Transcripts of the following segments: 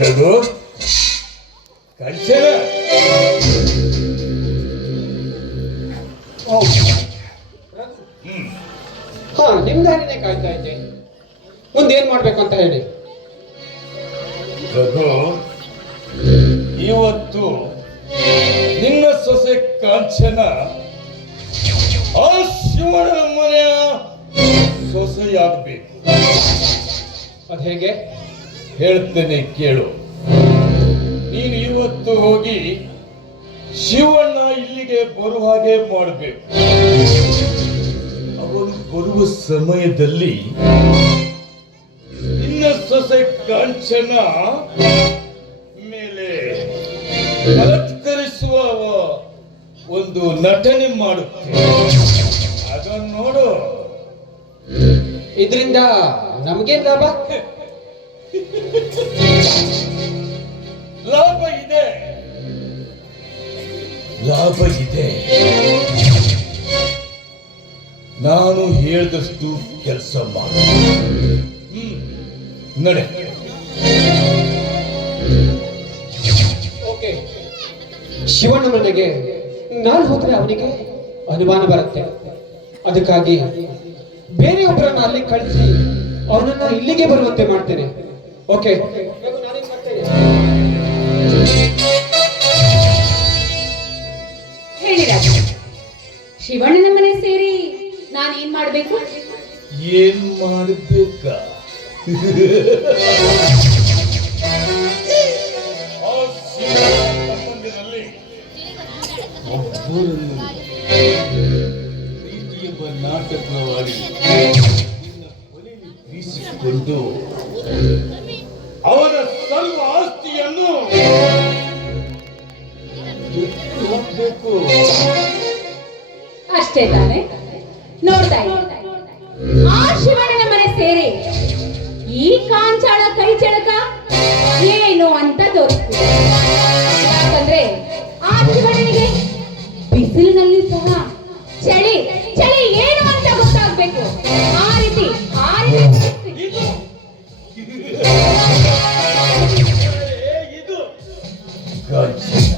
ರಘು ಕಂಚನ ಹಾ, ನಿಮ್ ದಾರಿನೇ ಕಾಯ್ತಾ ಇದ್ದೆ. ಮುಂದೇನ್ ಮಾಡ್ಬೇಕು ಅಂತ ಹೇಳಿ. ರಘು, ಇವತ್ತು ನಿನ್ನ ಸೊಸೆ ಕಾಂಚನ ಆ ಶಿವನ ಮನೆಯ ಸೊಸೆಯಾಗಬೇಕು. ಅದ್ ಹೇಗೆ? ಹೇಳ್ತೇನೆ ಕೇಳು. ನೀನು ಇವತ್ತು ಹೋಗಿ ಶಿವಣ್ಣ ಇಲ್ಲಿಗೆ ಬರುವ ಹಾಗೆ ಮಾಡಬೇಕು. ಅವನು ಬರುವ ಸಮಯದಲ್ಲಿ ನಿನ್ನ ಸೊಸೆ ಕಾಂಚನ ಮೇಲೆ ಬಲಾತ್ಕರಿಸುವ ಒಂದು ನಟನೆ ಮಾಡುತ್ತೆ. ಅದನ್ನು ನೋಡು. ಇದರಿಂದ ನಮ್ಗೇನ್ ಲಾಭ? ಲಾಭ ಇದೆ, ಲಾಭ ಇದೆ. ನಾನು ಹೇಳಿದಷ್ಟು ಕೆಲಸ ಮಾಡು. ನಡೆ. ಓಕೆ. ಶಿವಣ್ಣ ಮನೆಗೆ ನಾನು ಹೋದ್ರೆ ಅವನಿಗೆ ಅನುಮಾನ ಬರುತ್ತೆ. ಅದಕ್ಕಾಗಿ ಬೇರೆಯೊಬ್ಬರನ್ನ ಅಲ್ಲಿ ಕಳಿಸಿ ಅವನನ್ನ ಇಲ್ಲಿಗೆ ಬರುವಂತೆ ಮಾಡ್ತೇನೆ. ಓಕೆ, ಹೇಳಿ ರಾಜ, ಶಿವಣ್ಣನ ಮನೆ ಸೇರಿ ನಾನೇನ್ ಮಾಡ್ಬೇಕು? ಏನ್ ಮಾಡಬೇಕ? ಸಂಬಂಧದಲ್ಲಿ ಒಬ್ಬರನ್ನು ಪ್ರೀತಿಯೆಂಬ ನಾಟಕವಾಗಿ ಬೀಸಿಕೊಂಡು ಅವನ ಸರ್ವ ಆಸ್ತಿಯನ್ನು ಹಾಕಬೇಕು. ಅಷ್ಟೇ ತಾನೆ? ನೋಡ್ತಾ ಇದ್ದೀನಿ. ಆ ಶಿವಣ್ಣನ ಮನೆ ಸೇರಿ ಈ ಕಾಂಚಾಳ ಕೈ ಚಳಕ ಏನು ಅಂತ ತೋರಿಸ್ತೀನಿ. ಯಾಕಂದ್ರೆ ಆ ಶಿವಣ್ಣನಿಗೆ ಬಿಸಿಲಿನಲ್ಲಿ ಸಹ ಚಳಿ ಚಳಿ ಏನು ಅಂತ ಗೊತ್ತಾಗ್ಬೇಕು. ಆ ರೀತಿ ಇದು ಕಾಂಚನ,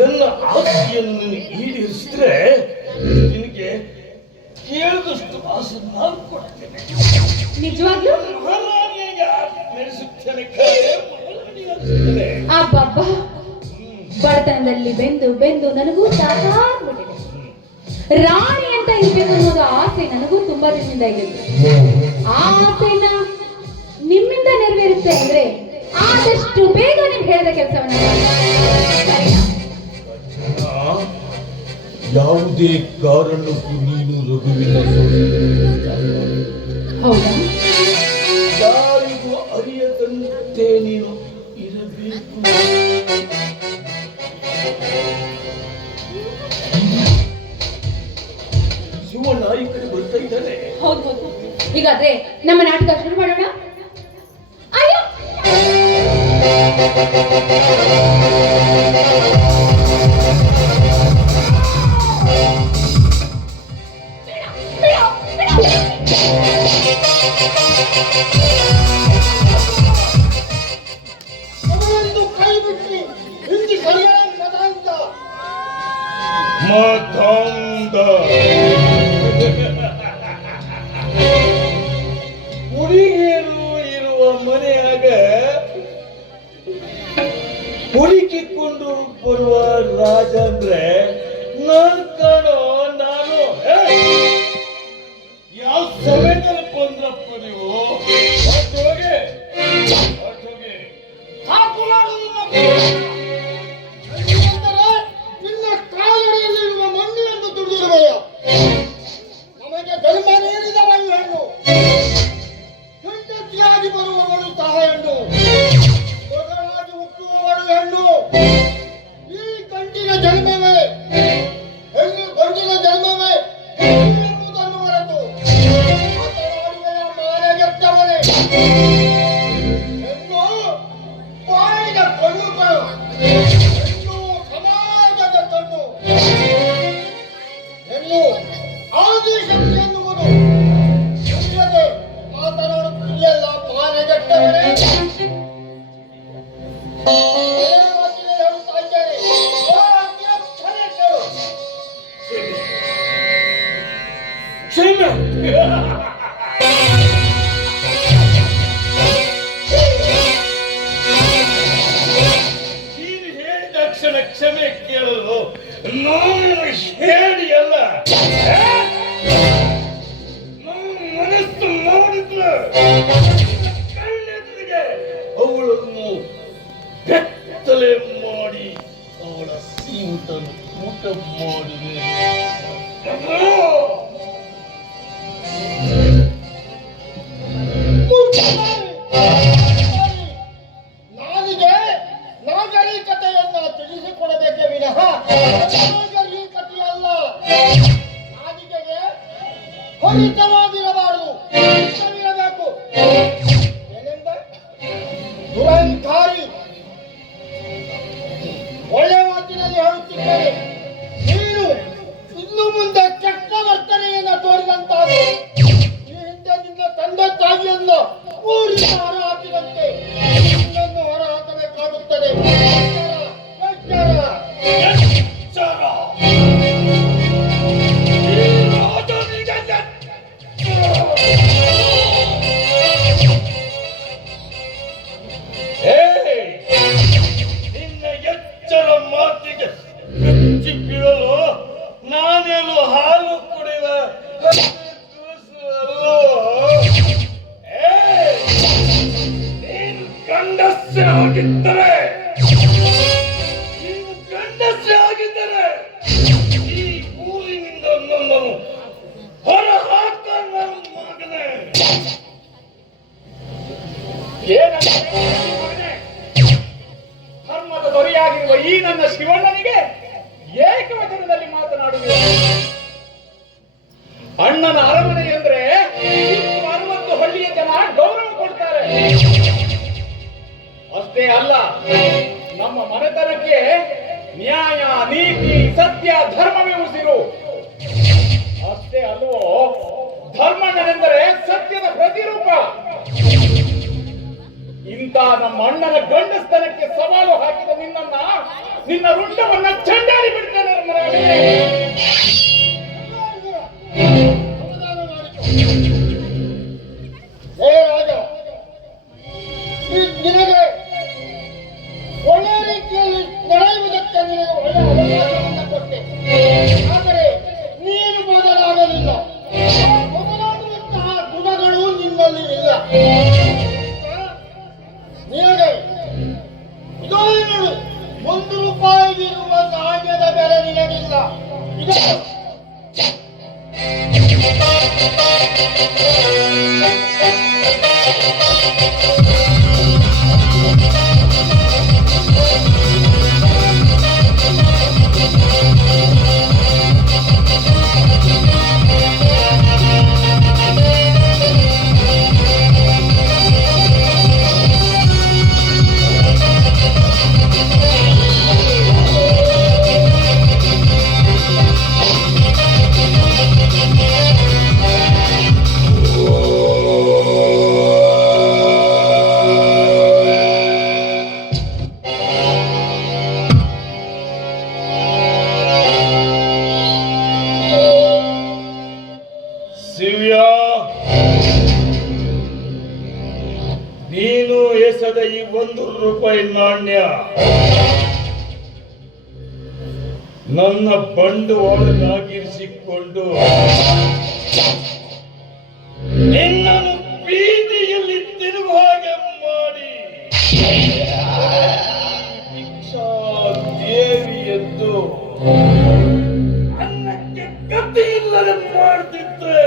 ನನ್ನ ಆಸೆಯನ್ನು ಈಡೇರಿಸಿದ್ರೆ ನಿನಗೆ ಕೇಳಿದಷ್ಟು ಆಸೆ ನಾನು ಕೊಡ್ತೇನೆ. ನಿಜವಾಗ್ಲೂ ಅಬ್ಬಬ್ಬ, ಬಡತನದಲ್ಲಿ ಬೆಂದು ಬೆಂದು ನನಗೂ ಸಾಕಾಗ್ಬಿಟ್ಟಿದೆ. ರಾಣಿ ಅಂತ ಇರ್ಬೇಕು ಅನ್ನೋದು ಆಸೆ ನನಗೂ ತುಂಬಾ ದಿನದಿಂದ ಇದೆ. ಆ ಆಸೆನ ನಿಮ್ಮಿಂದ ನೆರವೇರುತ್ತೆ ಅಂದ್ರೆ ಆದಷ್ಟು ಬೇಗ ನೀವು ಹೇಳಿದ ಕೆಲಸವನ್ನ ಯಾವುದೇ ಕಾರಣಕ್ಕೂ ನೀನು ರಘುವಿನ ಹೌದಾ? ಯಾರಿಗೂ ಅರಿಯದಂತೆ ನೀನು ಇರಬೇಕು. ಶಿವಣ್ಣ ಈ ಕಡೆ ಬರ್ತಾ ಇದ್ದಾನೆ. ಹೌದು ಹೌದು. ಹೀಗಾದ್ರೆ ನಮ್ಮ ನಾಟಕ ಶುರು ಮಾಡೋಣ. ಅಯ್ಯೋ, ಕೈ ಬಿಟ್ಟು ಹಿಂದಿ ಸರಿಯಾದ ಮತಾಂಧ ಹುಡುಗಿಯರು ಇರುವ ಮನೆಯಾಗ ಹುಡುಕಿಕೊಂಡು ಬರುವ ರಾಜ ಅಂದ್ರೆ ನಾನು ಕಾಣೋ. ನಾನು ಯಾವ ಸಮಯದಲ್ಲಿ ಬಂದ್ರಪ್ಪ ನೀವು? ಹೋಗಿ ನಿನ್ನ ಕಾಲಡಿಯಲ್ಲಿರುವ ಮಣ್ಣಿನಿಂದ ದುಡಿದಿರುವೆಯ ನಮಗೆ ಜನ್ಮ ನೀಡಿದವಳು ಹೆಣ್ಣು, ಹೆಂಡತಿಯಾಗಿ ಬರುವವಳು ಸಹ ಹೆಣ್ಣು, ಮಗನಾಗಿ ಹುಟ್ಟುವವಳು ಹೆಣ್ಣು. ಈ ಗಂಡಿನ ಜನ್ಮವೇ ಕ್ಷಮೆ. ನೀನು ಹೇಳಿದ ಕ್ಷಣ ಕ್ಷಮೆ ಕೇಳಲು ನಾನು ಹೇಳಿಯಲ್ಲ. ನಾನು ಮನಸ್ಸು ಮಾಡಿದ್ರೆ ಕಣ್ಣೆದುರಿಗೆ ಅವಳನ್ನು ಬೆತ್ತಲೆ ಮಾಡಿ ಅವಳ ಸೀಟನ್ನು ಊಟ ಮಾಡಿದೆ. ನಾಲಿಗೆ ನಾಗರಿಕತೆಯನ್ನ ತಿಳಿಸಿಕೊಡಬೇಕೇ ವಿನಃ ನಾಗರಿಕತೆಯಲ್ಲ. ನಾಲಿಗೆಗೆ ಹೊರಿತವಾಗಿರಬಾರದು, ಇರಬೇಕು. ಏನೆಂದ ದುರಂಕಾರಿ. ಒಳ್ಳೆ ಮಾತಿನಲ್ಲಿ ಹೇಳುತ್ತಿದ್ದೇನೆ, ನೀನು ಇನ್ನು ಮುಂದೆ ಕೆಟ್ಟ ವರ್ತನೆಯನ್ನು ತೋರಿದಂತಾಗಿ ಈ ಹಿಂದೆ ನಿನ್ನ ತಂದೆ ತಾಯಿಯನ್ನು ಊರಿನ ಹೊರ ಹಾಕಿದಂತೆ ನಿನ್ನನ್ನು ಹೊರ ಹಾಕಬೇಕಾಗುತ್ತದೆ. ಎಚ್ಚರ, ಎಚ್ಚರ. ಈ ರಾಜನಿಗೆ ನಿನ್ನ ಎಚ್ಚರ ಮಾತಿಗೆ ಬೆಚ್ಚಿ ಬೀಳಲು ನಾನೇನು ಹಾಲು ಕುಡಿದ ನೀನು ಗಂಡಸೆ ಆಗಿದ್ದರೆ ಈ ಊರಿನಿಂದ ನನ್ನನ್ನು ಹೊರ ಹಾಕ ನನ್ನ ಮಗನೇ. ಧರ್ಮದ ದೊರೆಯಾಗಿರುವ ಈ ನನ್ನ ಶಿವಣ್ಣನಿಗೆ ಏಕವಚನದಲ್ಲಿ ಮಾತನಾಡುವುದು. ಅಣ್ಣನ ಅರಮನೆ ಎಂದ್ರೆ 60 ಹಳ್ಳಿಯ ಜನ ಗೌರವ ಕೊಡ್ತಾರೆ. ಅಷ್ಟೇ ಅಲ್ಲ, ನಮ್ಮ ಮನೆತನಕ್ಕೆ ನ್ಯಾಯ, ನೀತಿ, ಸತ್ಯ, ಧರ್ಮವೇ ಉಸಿರು. ಅಷ್ಟೇ ಅಲ್ವೋ, ಧರ್ಮಣ್ಣನೆಂದರೆ ಸತ್ಯದ ಪ್ರತಿರೂಪ. ಇಂಥ ನಮ್ಮ ಅಣ್ಣನ ಗಂಡಸ್ತನಕ್ಕೆ ಸವಾಲು ಹಾಕಿದ ನಿನ್ನ ರುಂಡವನ್ನ ಚಂಡಾಡಿ ಬಿಡ್ತಾನೆ. ಸಮಾಧಾನ ಮಾಡಿಕೊ. ಹೇ ರಾಜ, ನಿನಗೆ ಒಳ್ಳೆ ರೀತಿಯಲ್ಲಿ ನಡೆಯುವುದಕ್ಕೆ ನಿನಗೆ ಒಳ್ಳೆ ಅವಕಾಶವನ್ನು ಕೊಟ್ಟೆ. ಆದರೆ ನೀನು ಬದಲಾಗಲಿಲ್ಲ. ಬದಲಾಗುವಂತಹ ಗುಣಗಳು ನಿನ್ನಲ್ಲಿ ಇಲ್ಲ. ನಿನಗೆ ಇದೋ ನೋಡು, 1 ರೂಪಾಯಿಗಿರುವ ಧಾನ್ಯದ ಬೆಲೆ ನಿನಗಿಲ್ಲ. ಇದೋ ದಿವ್ಯ, ನೀನು ಎಸೆದ ಈ 1 ರೂಪಾಯಿ ನಾಣ್ಯ ನನ್ನ ಬಂಡವಾಳನಾಗಿರಿಸಿಕೊಂಡು ನಿನ್ನನ್ನು ಬೀದಿಯಲ್ಲಿ ತಿರುಗುವ ಹಾಗೆ ಮಾಡಿ ಭಿಕ್ಷಾ ದೇವಿ ಎದ್ದು ಅನ್ನಕ್ಕೆ ಗತಿ ಇಲ್ಲದೆ ಮಾಡ್ತಿದ್ರೆ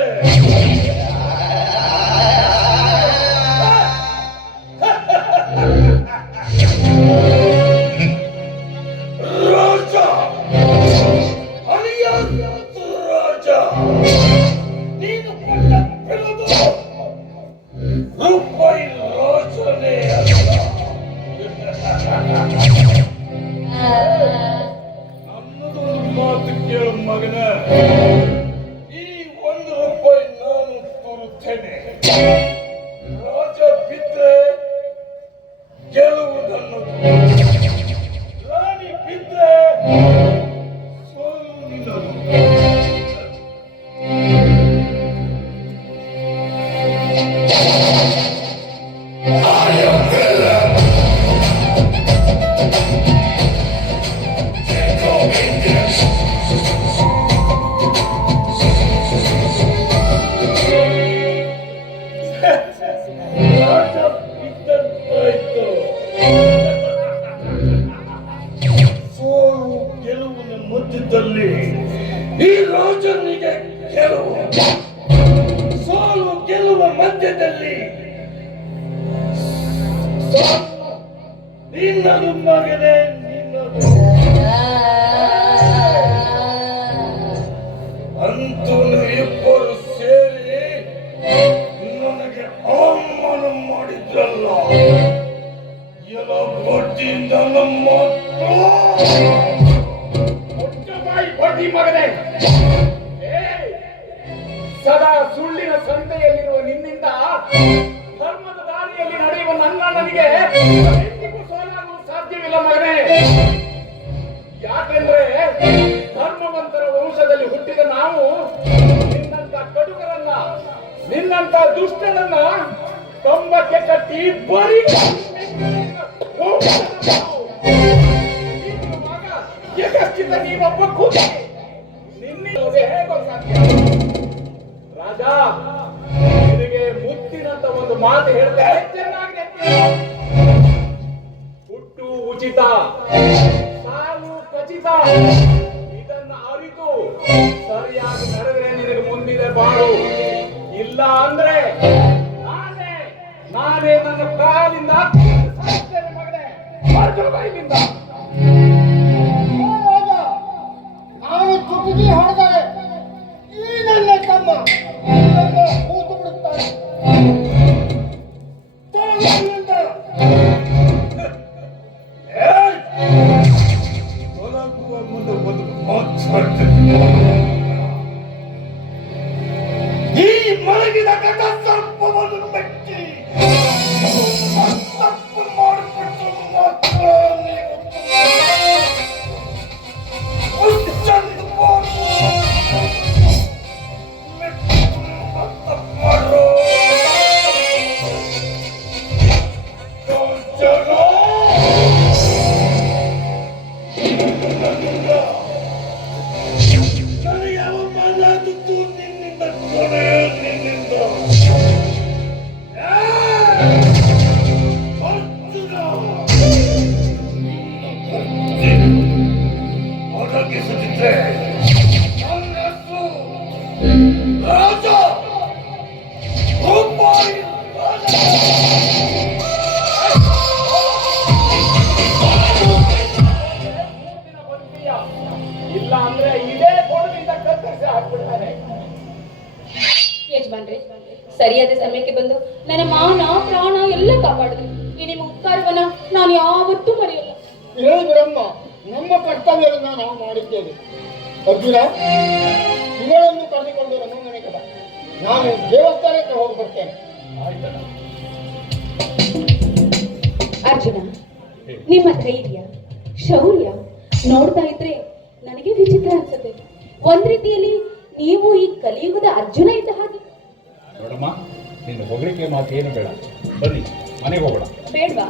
ರಾಜ ಅಲಿಯಾಸ್ ರಾಜ ನೀನು ಕೊಟ್ಟ ಬಿರುದು ರೂಪಾಯಿ ರಾಜನೇ ಅಲ್ಲ. ನನ್ನದೊಂದು ಮಾತು ಕೇಳು ಮಗನ, ಈ 1 ರೂಪಾಯಿ ನಾನು ತೋರುತ್ತೇನೆ. ರಾಜ ಬಿದ್ರೆ ಗೆಲುವುದನ್ನದು, ರಾಣಿ ಬಿದ್ರೆ ಸೋಲು ನಿನ್ನದು. ರಾಜನಿಗೆ ಗೆಲುವು, ಸೋಲು ಗೆಲುವ ಮಧ್ಯದಲ್ಲಿ ನಿನ್ನದು ಮಗನೇ, ನಿನ್ನದು. ಅಂತೂ ಇಬ್ಬರು ಸೇರಿ ನನಗೆ ಅವಮಾನ ಮಾಡಿದ್ರಲ್ಲ. ಎಲ್ಲ ಬಡ್ಡಿ ನನ್ನ ಮುಚ್ಚಬಾಯಿ ಬಡ್ಡಿ ಮಗನೇ. ಸದಾ ಸುಳ್ಳಿನ ಸಂತೆಯಲ್ಲಿರುವ ನಿನ್ನಿಂದ ಧರ್ಮದ ದಾರಿಯಲ್ಲಿ ನಡೆಯುವ ನನ್ನ ನನಗೆ ಎಂದಿಗೂ ಸೋಲಾಗಲು ಸಾಧ್ಯವಿಲ್ಲ ಮಗನೇ. ಯಾಕೆಂದ್ರೆ ಧರ್ಮವಂತರ ವಂಶದಲ್ಲಿ ಹುಟ್ಟಿದ ನಾವು ನಿನ್ನಂತ ಕಟುಕರನ್ನ, ನಿನ್ನಂತ ದುಷ್ಟರನ್ನ ಕಂಬಕ್ಕೆ ಕಟ್ಟಿ ಬರೀ ಯಗಶ್ಚಿತ ನೀನೊಬ್ಬ ಕೂಗಿ ನಿನ್ನಿಲ್ಲದೆ ಹೇಗೋ ಸಾಧ್ಯ? ರಾಜ, ನಿನಗೆ ಮುತ್ತಿನಂತ ಒಂದು ಮಾತು ಹೇಳ್ತಾರೆ, ಚೆನ್ನಾಗಿ ಹುಟ್ಟು ಉಚಿತ, ಸಾವು ಖಚಿತ. ಇದನ್ನ ಅರಿತು ಸರಿಯಾಗಿ ನಡೆದರೆ ನಿನಗೆ ಮುಂದಿನ ಬಾಳು. ಇಲ್ಲ ಅಂದ್ರೆ ನಾನೇ ನನ್ನ ಕಾಲಿಂದ ಸಾಯ್ತೇನೆ ಮಗನೇ. ಇಲ್ಲಿಂದ ನಾನು ತುಟಿಗೆ ಹೊಡೆದರೆ ಈ ನನ್ನ ತಮ್ಮ ಕೂತು ಬಿಡುತ್ತಾರೆ. ತೊಲಗುವ ಮುಂದೆ ಒಂದು ಮಾತಾಡ್ತೀನಿ. ಈ ಮಲಗಿದ ಘಟ ಸರ್ಪವನ್ನು ಮೆಚ್ಚಿ ತಪ್ಪು ಮಾಡಿಬಿಟ್ಟು ಮಾತ್ರ ನೀವು ಚಂದ ಮಾಡೋ ನನಗೆ ಅವಮಾನ ಆದದ್ದು ನಿನ್ನಿಂದ, ಕೊನೆ ನಿನ್ನಿಂದ. ಒದಗಿಸುತ್ತಿದ್ದೆ ನನ್ನ ಹೆಸರು ರಾಜ, ರೂಪಾಯಿ ರಾಜ. ಇಲ್ಲ ಅಂದ್ರೆ ಇದೇ ಕೋಣದಿಂದ ಕತ್ತರಿಸಿ ಹಾಕ್ಬಿಡ್ತಾನೆ. ಯಜಮಾನ್ರೆ, ಸರಿಯಾದ ಸಮಯಕ್ಕೆ ಬಂದು ನನ್ನ ಮಾನ ಪ್ರಾಣ ಎಲ್ಲ ಕಾಪಾಡಿದ್ರು. ಈ ನಿಮ್ಮ ಉಪಕಾರವನ್ನ ನಾನು ಯಾವತ್ತೂ ಮರೆಯಲ್ಲ. ಹೇಳಿದ್ರಮ್ಮ, ನಮ್ಮ ಕರ್ತವ್ಯವನ್ನು ನಾವು ಮಾಡಿದ್ದೇವೆ. ಅರ್ಜುನ, ಇವುಗಳನ್ನು ಕರೆದುಕೊಂಡು ನಮ್ಮ ಮನೆಗೆ ಬಾ. ನಾನು ದೇವಸ್ಥಾನಕ್ಕೆ ಹೋಗಿ ಬರ್ತೇನೆ. ಅರ್ಜುನ, ನಿಮ್ಮ ಧೈರ್ಯ, ಶೌರ್ಯ ನೋಡ್ತಾ ಇದ್ರೆ ನನಗೆ ವಿಚಿತ್ರ ಅನ್ಸುತ್ತೆ. ಒಂದ್ ರೀತಿಯಲ್ಲಿ ನೀವು ಈ ಕಲಿಯುಗದ ಅರ್ಜುನ ಇದ್ದ ಹಾಗೆ. ನೋಡಮ್ಮ, ನಿನ್ನ ಹೊಗಳಿಕೆ ಮಾತು ಏನು ಬೇಡ. ಬನ್ನಿ ಮನೆಗೆ ಹೋಗೋಣ. ಬೇಡ್ವಾ?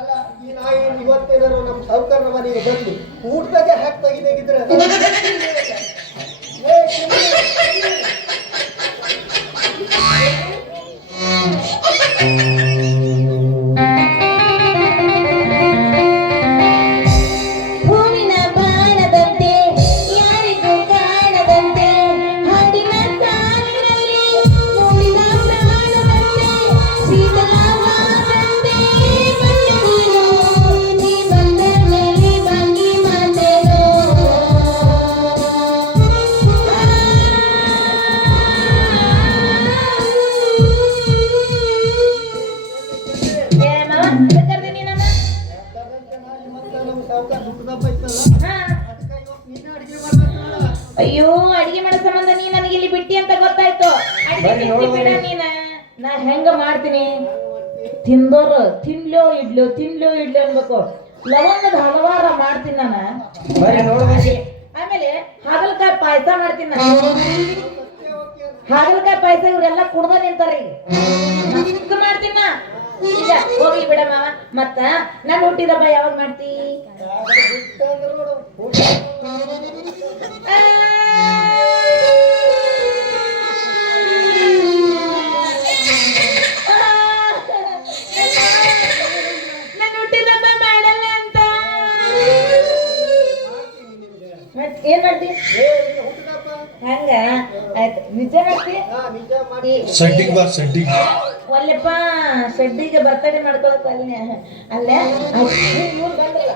ಅಲ್ಲ, ಈ ನಾಯಿ ಇವತ್ತೇನಾರು ನಮ್ಮ ಸಾವುಕಾರ ಮನೆಗೆ ಬಂದು ಊಟದಾಗೆ ಹಾಕಿ ತೆಗಿದ್ರೆ ಹೂವಿನ ಬಾಣದಂತೆ ಯಾರಿಗೂ ಕಾಣದಂತೆ ಹಾಡಿನ ಸಾಲಿನಲ್ಲಿ ಮೂಡಿದ ಪ್ರಾಣವಂತೆ ಶೀತಲವಾದಂತೆ ಬಂದೆನು ನೀ ಬಂದ ಮೇಲೆ ಬಂಗಿ ಮಾತೆನು ಏನ ಕರ್ದೆ ನೀನನ್ನ ನಮ್ಮ ಸಾವುಕಾರ ದುಡ್ಡದಪ್ಪ ಇತ್ತಲ್ಲ, ಹಾ ಅದಕ್ಕೆ ಇವತ್ತು ನೀನು ಅಡಿಗೆ ಮಾಡ್ಬೇಕು. ಅಯ್ಯೋ ಅಡಿಗೆ ಮಾಡೋ ಸಂಬಂಧ ನೀ ನನಗೆ ಇಲ್ಲಿ ಬಿಟ್ಟಿ ಅಂತ ಗೊತ್ತಾಯ್ತು. ಅಡಿಗೆ ತಿಂತಿ ಬಿಡ ನೀನ. ನಾ ಹೆಂಗ ಮಾಡ್ತೀನಿ, ತಿಂದೋರು ತಿನ್ಲೋ ಇಡ್ಲೋ ಅನ್ಬೇಕು. ಲವಂಗದ ಹಲವಾರ ಮಾಡ್ತೀನಿ ನಾನು. ಆಮೇಲೆ ಹಾಗಲಕಾಯಿ ಪಾಯಸ ಮಾಡ್ತೀನಿ ನಾನು. ಹಾಗಲಕಾಯಿ ಪಾಯಸ ಇವರೆಲ್ಲ ಕುಡ್ದ ನಿಂತಾರ ಈಗ. ಬಿಡ ಮಾವ. ಮತ್ತ ನಾನು ಹುಟ್ಟಿದಬ್ಬ ಯಾವಾಗ ಮಾಡ್ತಿ? ನಾನು ಹುಟ್ಟಿದಬ್ಬ ಮಾಡಲ್ಲ ಅಂತ. ಏನ್ ಮಾಡ್ತಿ? ಹಂಗ ಆಯ್ತು. ನಿಜ ಮಾಡ್ತಿ? ಸಡ್ಡಿಗೆ ಬಾ ಸಡ್ಡಿಗೆ. ಒಲ್ಲೆಪ್ಪ ಶೆಡ್ಡಿಗೆ ಬರ್ತಡೇ ಮಾಡ್ಕೊಳಕ್ ಅಲ್ಲೇ ಅಲ್ಲೇ ಇವ್ರು ಬಂದ್ರಲ್ಲ.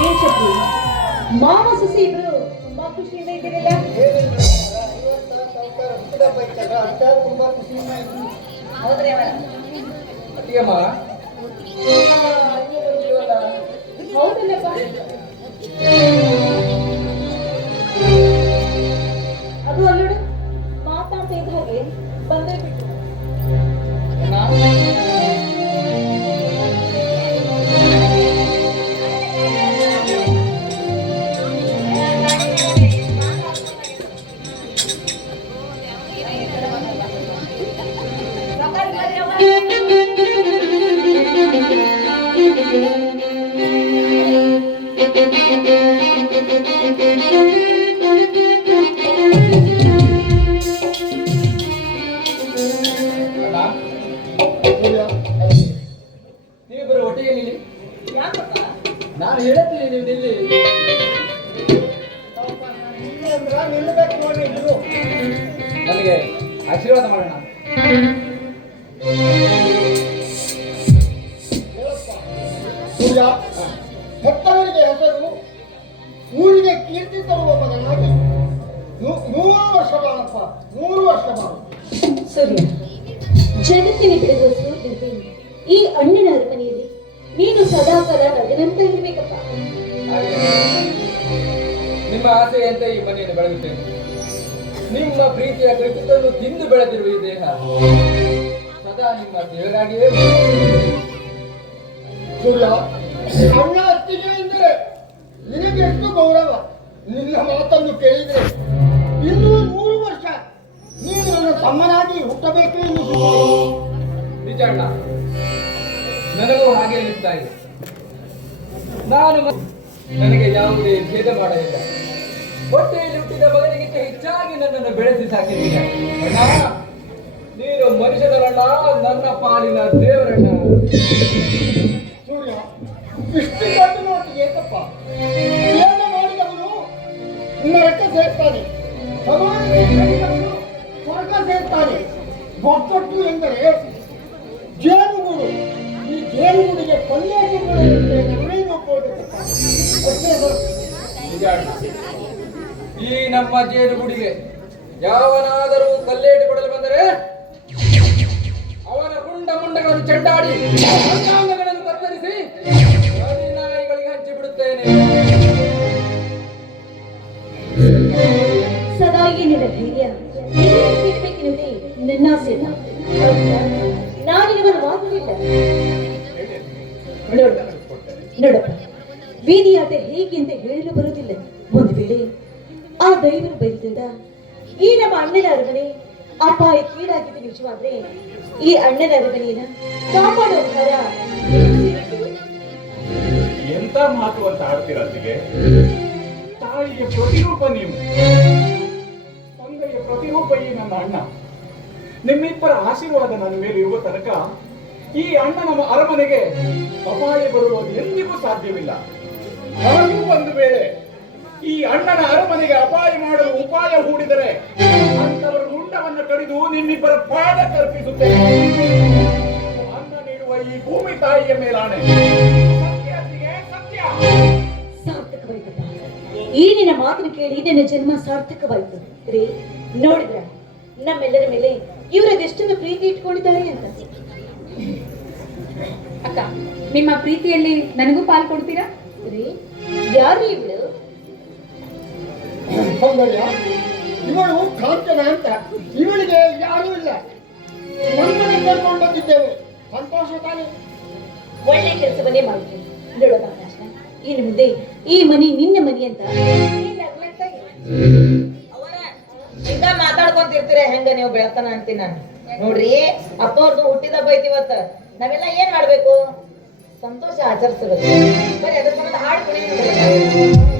ಏನ್ ಶಕ್ತಿ, ಮಾವ ಸೊಸಿ ಇಬ್ರು ತುಂಬಾ ಖುಷಿಯಿಂದ ಇದ್ದೀರಲ್ಲ? ಹೌದ್ರಿ ಅವರ ಹೌದಲ್ಲಪ್ಪ. ಅದು ಅಲ್ಲೋಡು, ಮಾತಾಡ್ತಾ ಇದ್ದ ಹಾಗೆ ಬಂದೇ ಬಿಟ್ಟು. ನೀವಿಬ್ಬರು ಒಟ್ಟಿಗೆ ನಿಲ್ಲಿ. ನಾನು ಹೇಳತ್ತೀನಿ ನೀವು ನಿಲ್ಲಿ. ನಿಲ್ಲಬೇಕು ನೋಡಿ ಇಬ್ರು. ನನಗೆ ಆಶೀರ್ವಾದ ಮಾಡೋಣ. ಸೂರ್ಯ, ಹೆತ್ತವರಿಗೆ ಹೆಸರು, ಊರಿಗೆ ಕೀರ್ತಿ ತರುವ ಮಗನಾಗಿ 100 ವರ್ಷ ಬಾಳಪ್ಪ, 100 ವರ್ಷ ಬಾಳು. ಸೂರ್ಯ, ಜಗತ್ತಿನ ಬೆಳಗುವ ಸೂರ್ಯಂತೆ ಈ ಅಣ್ಣನ ಅರಮನೆಯಲ್ಲಿ ನೀನು ಸದಾಕಾಲ ನಗನಂತ ಇರ್ಬೇಕಪ್ಪ. ನಿಮ್ಮ ಆಸೆಯಂತೆ ಈ ಮನೆಯನ್ನು ಬೆಳಗುತ್ತೇನೆ. ನಿಮ್ಮ ಪ್ರೀತಿಯ ಕೃತಿಯನ್ನು ತಿಂದು ಬೆಳೆದಿರುವ ಈ ದೇಹ ಸದಾ ನಿಮ್ಮ ದೇವರಾಗಿಯೇ. ಸೂರ್ಯ, ಅಣ್ಣ ಅತ್ತಿಗೆ ಎಂದರೆ ನಿನಗೆ ಎಷ್ಟು ಗೌರವ. ನಿನ್ನ ಮಾತನ್ನು ಕೇಳಿದರೆ ಇನ್ನೂ 100 ವರ್ಷ ನೀನು ನನ್ನ ತಮ್ಮನಾಗಿ ಹುಟ್ಟಬೇಕು ಎನ್ನಿಸುತ್ತದೆ. ನಿಜ ಅಣ್ಣ, ನನಗೂ ಹಾಗೆ ಅನಿಸ್ತಾ ಇದೆ. ನನಗೆ ಯಾವುದೇ ಭೇದ ಮಾಡಲಿಲ್ಲ. ಹೊಟ್ಟೆಯಲ್ಲಿ ಹುಟ್ಟಿದ ಮಗನಿಗಿಂತ ಹೆಚ್ಚಾಗಿ ನನ್ನನ್ನು ಬೆಳೆಸಿ ಸಾಕಿದ್ದೀಯ ಅಣ್ಣ. ನೀನು ಮನುಷ್ಯನಲ್ಲ, ನನ್ನ ಪಾಲಿನ ದೇವರಣ್ಣ. ಸೂರ್ಯ, ಇಷ್ಟು ದೊಡ್ಡ ಮಾತಿಗೆ ಏಕಪ್ಪ. ತ್ಯಾಗ ಮಾಡಿದವನು ನರಕ ಸೇರ್ತಾನೆ, ಸಮಾಜಕ್ಕೆ ಸೇರಿದವನು ಸ್ವರ್ಗ ಸೇರ್ತಾನೆ. ಒಟ್ಟೊಟ್ಟು ಎಂದರೆ ಜೇನುಗೂಡು. ಈ ಜೇನುಗೂಡಿಗೆ ಕಲ್ಲೇಟುಗಳು ನಮ್ಮನೇನು ಹೋಗಬೇಕಪ್ಪ. ಅಷ್ಟೇ ಸರ್. ನಿಜ ಅಣ್ಣ, ಈ ನಮ್ಮ ಜೇನುಗೂಡಿಗೆ ಯಾವನಾದರೂ ಕಲ್ಲೇಟು ಕೊಡಲು ಬಂದರೆ ಅವನ ಮುಂಡಗಳನ್ನು ಚೆಂಡಾಡಿ ಅಂಗಾಂಗಗಳನ್ನು ಕತ್ತರಿಸಿ ನಾಯಿಗಳಿಗೆ ಹಂಚಿಬಿಡುತ್ತೇನೆ. ಸದಾ ಏನಿಲ್ಲ ಧೈರ್ಯ ಇರಬೇಕೆನ್ನುವುದೇ ನನ್ನ ಆಸೆ. ನಾನು ಇವನು ಮಾತುತ್ತಿಲ್ಲ. ನೋಡಪ್ಪ, ಬೀದಿಯಾಟ ಹೇಗೆ ಅಂತ ಹೇಳಲು ಬರುವುದಿಲ್ಲ. ಒಂದು ವೇಳೆ ಆ ದೈವರ ಬೈದಿಂದ ಈ ನಮ್ಮ ಅಣ್ಣನ ಅರಮನೆ ಅಪಾಯಕ್ಕೀಡಾಗಿದ್ದು ನಿಜವಾದ್ರೆ ಈ ಅಣ್ಣನ ಅರಮನೆಯನ್ನ ಕಾಪಾಡೋ ಭಾರ ಎಂತ ಮಾತು ಅಂತ ಆಡ್ತೀರ ಅಲ್ಲಿಗೆ? ತಾಯಿಗೆ ಪ್ರತಿರೂಪ ನೀವು, ತಂದೆಯ ಪ್ರತಿರೂಪ ಈ ನನ್ನ ಅಣ್ಣ. ನಿಮ್ಮಿಬ್ಬರ ಆಶೀರ್ವಾದ ನನ್ನ ಮೇಲೆ ಇರುವ ತನಕ ಈ ಅಣ್ಣನ ಅರಮನೆಗೆ ಅಪಾಯ ಬರುವುದು ಎಂದಿಗೂ ಸಾಧ್ಯವಿಲ್ಲ. ಹಾಗೂ ಒಂದು ವೇಳೆ ಈ ಅಣ್ಣನ ಅರಮನೆಗೆ ಅಪಾಯ ಮಾಡಲು ಉಪಾಯ ಹೂಡಿದರೆ ಅಂತವರ ಮುಂಡವನ್ನು ಕಡಿದು ನಿಮ್ಮಿಬ್ಬರ ಪಾದ ಕರ್ಪಿಸುತ್ತೇನೆ. ಅನ್ನ ನೀಡುವ ಈ ಭೂಮಿ ತಾಯಿಯ ಮೇಲಾಣೆ. ಸತ್ಯ. ಸಾರ್ಥಕವಾಯ್ತಪ್ಪ. ಈ ನಿನ್ನ ಮಾತನ್ನು ಕೇಳಿ ನನ್ನ ಜನ್ಮ ಸಾರ್ಥಕವಾಯ್ತು ರೀ. ನೋಡಿದ್ರ ನಮ್ಮೆಲ್ಲರ ಮೇಲೆ ಇವರದೆಷ್ಟೊಂದು ಪ್ರೀತಿ ಇಟ್ಕೊಂಡಿದ್ದಾರೆ ಅಂತ. ಅಕ್ಕ, ನಿಮ್ಮ ಪ್ರೀತಿಯಲ್ಲಿ ನನಗೂ ಪಾಲ್ ಕೊಡ್ತೀರಾ ರೀ? ಯಾರು ಇವಳು? ಸೌಂದರ್ಯ, ಇವಳು ಕಾಂಚನ ಅಂತ. ಇವಳಿಗೆ ಯಾರೂ ಇಲ್ಲ. ನಮ್ಮನೆ ಕರ್ಕೊಂಡು ಬಂದಿದ್ದೇವೆ. ಸಂತೋಷ ತಾನೆ? ಒಳ್ಳೆ ಕೆಲಸವನ್ನೇ ಮಾಡ್ತೀನಿ. ನೋಡೋಣ, ಇನ್ನು ಮುಂದೆ ಈ ಮನಿ ನಿನ್ನ ಮನಿ ಅಂತ ಅವರ ಈಗ ಮಾತಾಡ್ಕೊಂತಿರ್ತೀರ ಹೆಂಗ ನೀವು ಬೆಳತನ ಅಂತೀನಿ ನಾನು. ನೋಡ್ರಿ ಅಪ್ಪ ಅವ್ರದ್ದು ಹುಟ್ಟಿದ ಹಬ್ಬ ಐತಿ ಇವತ್ತ. ನಾವೆಲ್ಲ ಏನ್ ಮಾಡ್ಬೇಕು? ಸಂತೋಷ ಆಚರಿಸಬೇಕು. ಬರೀ ಅದ್ರ ಸಂಬಂಧ ಹಾಡು ಕುಣಿಯೋದು